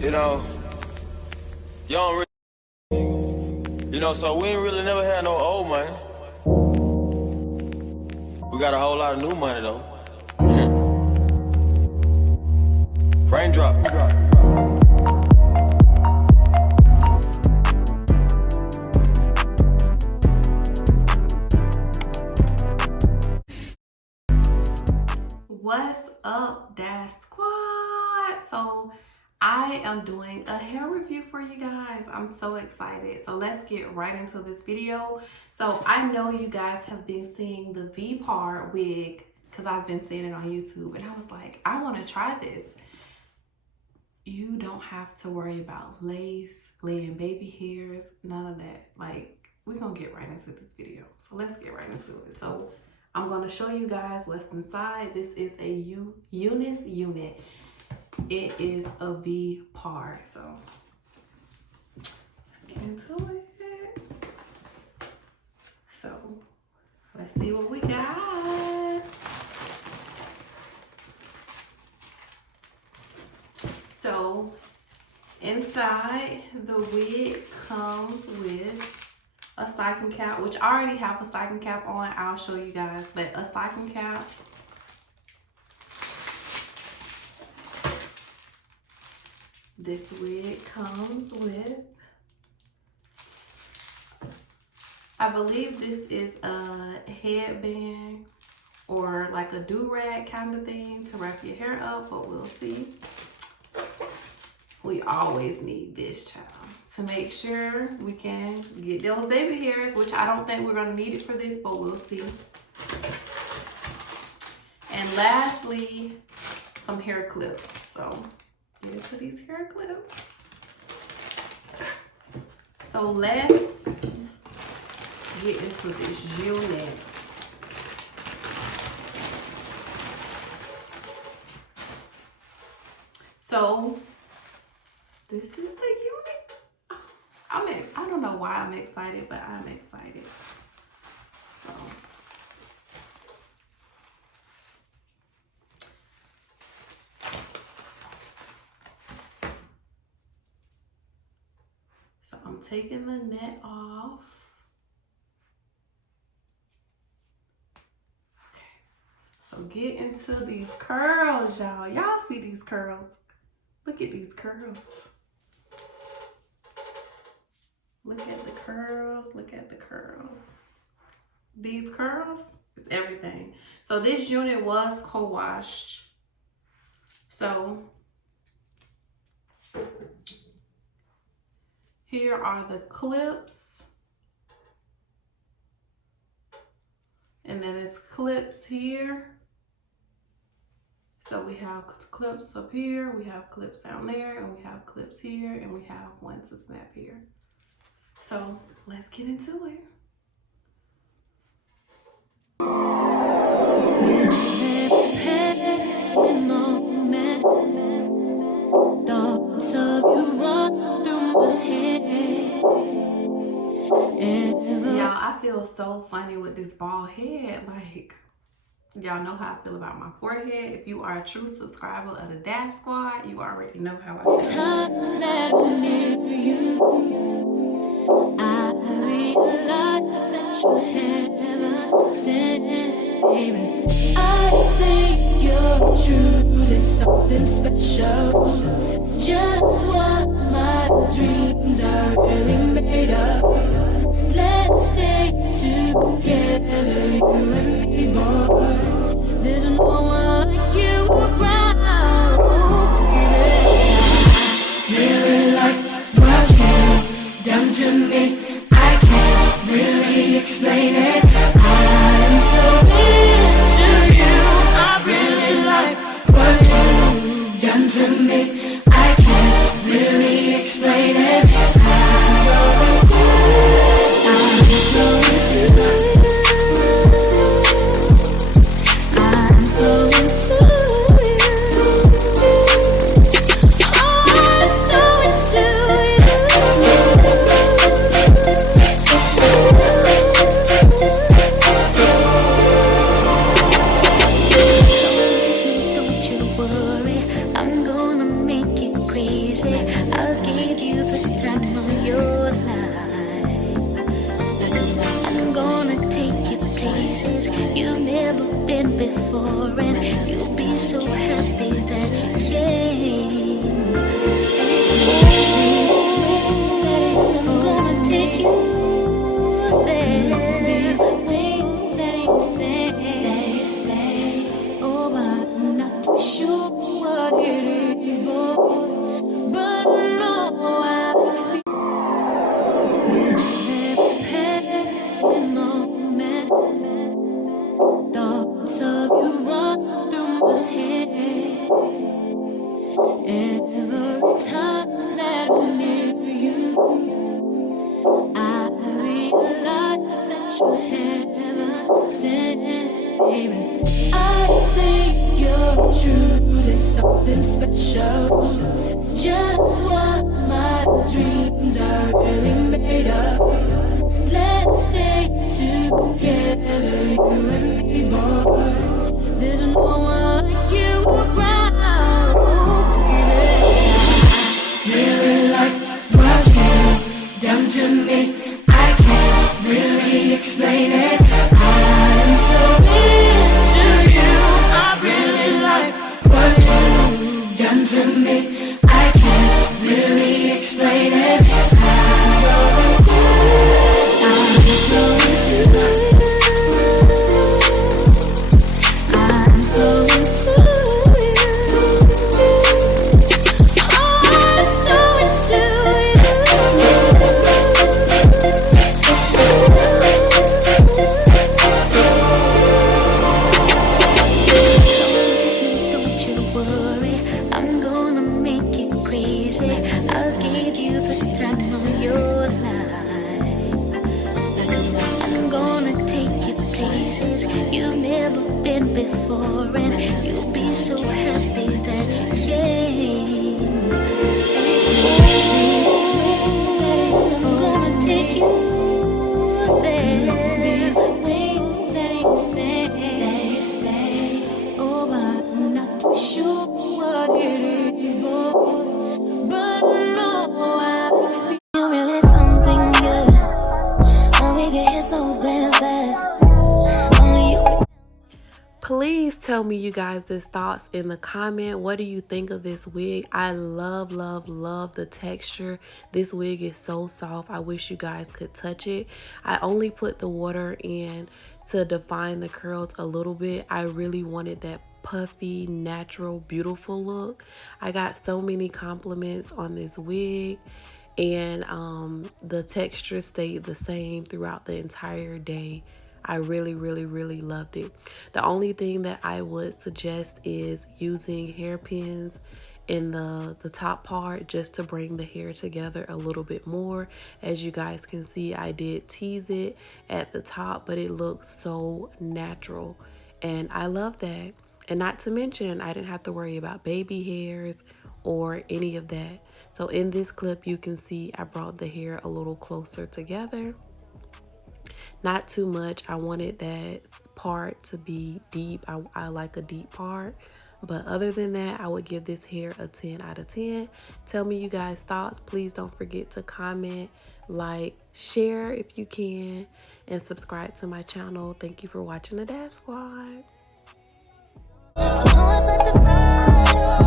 You know, you don't really, so we ain't really never had no old money. We got a whole lot of new money though. Raindrop. What's up, Dash Squad? So I am doing a hair review for you guys. I'm so excited. So let's get right into this video. So I know you guys have been seeing the V-part wig because I've been seeing it on YouTube, and I was like, I want to try this. You don't have to worry about lace, laying baby hairs, none of that. Like, we're gonna get right into this video. So let's get right into it. So I'm going to show you guys what's inside. This is a Unice unit. It is a V-part. So let's get into it. So let's see what we got. So inside, the wig comes with a stocking cap, which I already have a stocking cap on. I'll show you guys, but a stocking cap. This wig comes with, I believe this is a headband or like a do-rag kind of thing to wrap your hair up, but we'll see. We always need this, child, to make sure we can get those baby hairs, which I don't think we're gonna need it for this, but we'll see. And lastly, some hair clips. So get into these hair clips. So let's get into this unit. So this is the unit. I don't know why I'm excited, but I'm excited. So I'm taking the net off. Okay. So get into these curls, y'all. Y'all see these curls? Look at these curls. Look at the curls, look at the curls. These curls is everything. So this unit was co-washed. So here are the clips. And then there's clips here. So we have clips up here, we have clips down there, and we have clips here, and we have one to snap here. So let's get into it. Thoughts of you run through my head. Y'all, I feel so funny with this bald head. Like, y'all know how I feel about my forehead. If you are a true subscriber of the Dash Squad, you already know how I feel. Times that I'm near you, I realize that you're heaven sent, baby. I think your truth is something special. Just what my dreams are really made of. Let's stay together, you and me, boy. There's no one like you around, baby. Really like what you've done to me. I can't really explain it. I'm so into you. I really like what you've done to me. I can't really explain it. I'm so into it. I'm so into it. I'm so into it. crazy. I'll give you the time of your life. I'm gonna take you places you've never been before, and you'll be so happy that you came. I'm gonna take you there. Things that you say, oh, I'm not sure what it is, boy, but no, I feel with every passing moment. Thoughts of you run through my head. Every time that I'm near you, I realize that you're heaven sent, baby. I think your truth is something special. Just what my dreams are really made of. Let's stay together, you and me, boy. There's no one like you around, baby. I really like what you've done to me. I can't really explain it. I'm so into you. I really like what you've done to me. I can't really explain it. I'm so into you. I'm so into you. I'm so into you. Oh, I'm so into you. Don't you worry, I'm gonna make you crazy. I'll give you the time of your life. I'm gonna take you places you've never been before, and you'll be so happy that you came. I'm gonna take you there. Things that you say, oh, I'm not sure what it is, boy, but no, I feel really something good when we get here so damn fast. Only you can. Please tell me you guys' thoughts in the comment. What do you think of this wig? I love, love, love the texture. This wig is so soft. I wish you guys could touch it. I only put the water in to define the curls a little bit. I really wanted that puffy, natural, beautiful look. I got so many compliments on this wig, and the texture stayed the same throughout the entire day. I really, really, really loved it. The only thing that I would suggest is using hairpins in the top part just to bring the hair together a little bit more. As you guys can see, I did tease it at the top, but it looks so natural, and I love that. And not to mention, I didn't have to worry about baby hairs or any of that. So in this clip, you can see I brought the hair a little closer together. Not too much. I wanted that part to be deep. I like a deep part. But other than that, I would give this hair a 10 out of 10. Tell me you guys' thoughts. Please don't forget to comment, like, share if you can, and subscribe to my channel. Thank you for watching the Dad Squad. I know I put you first.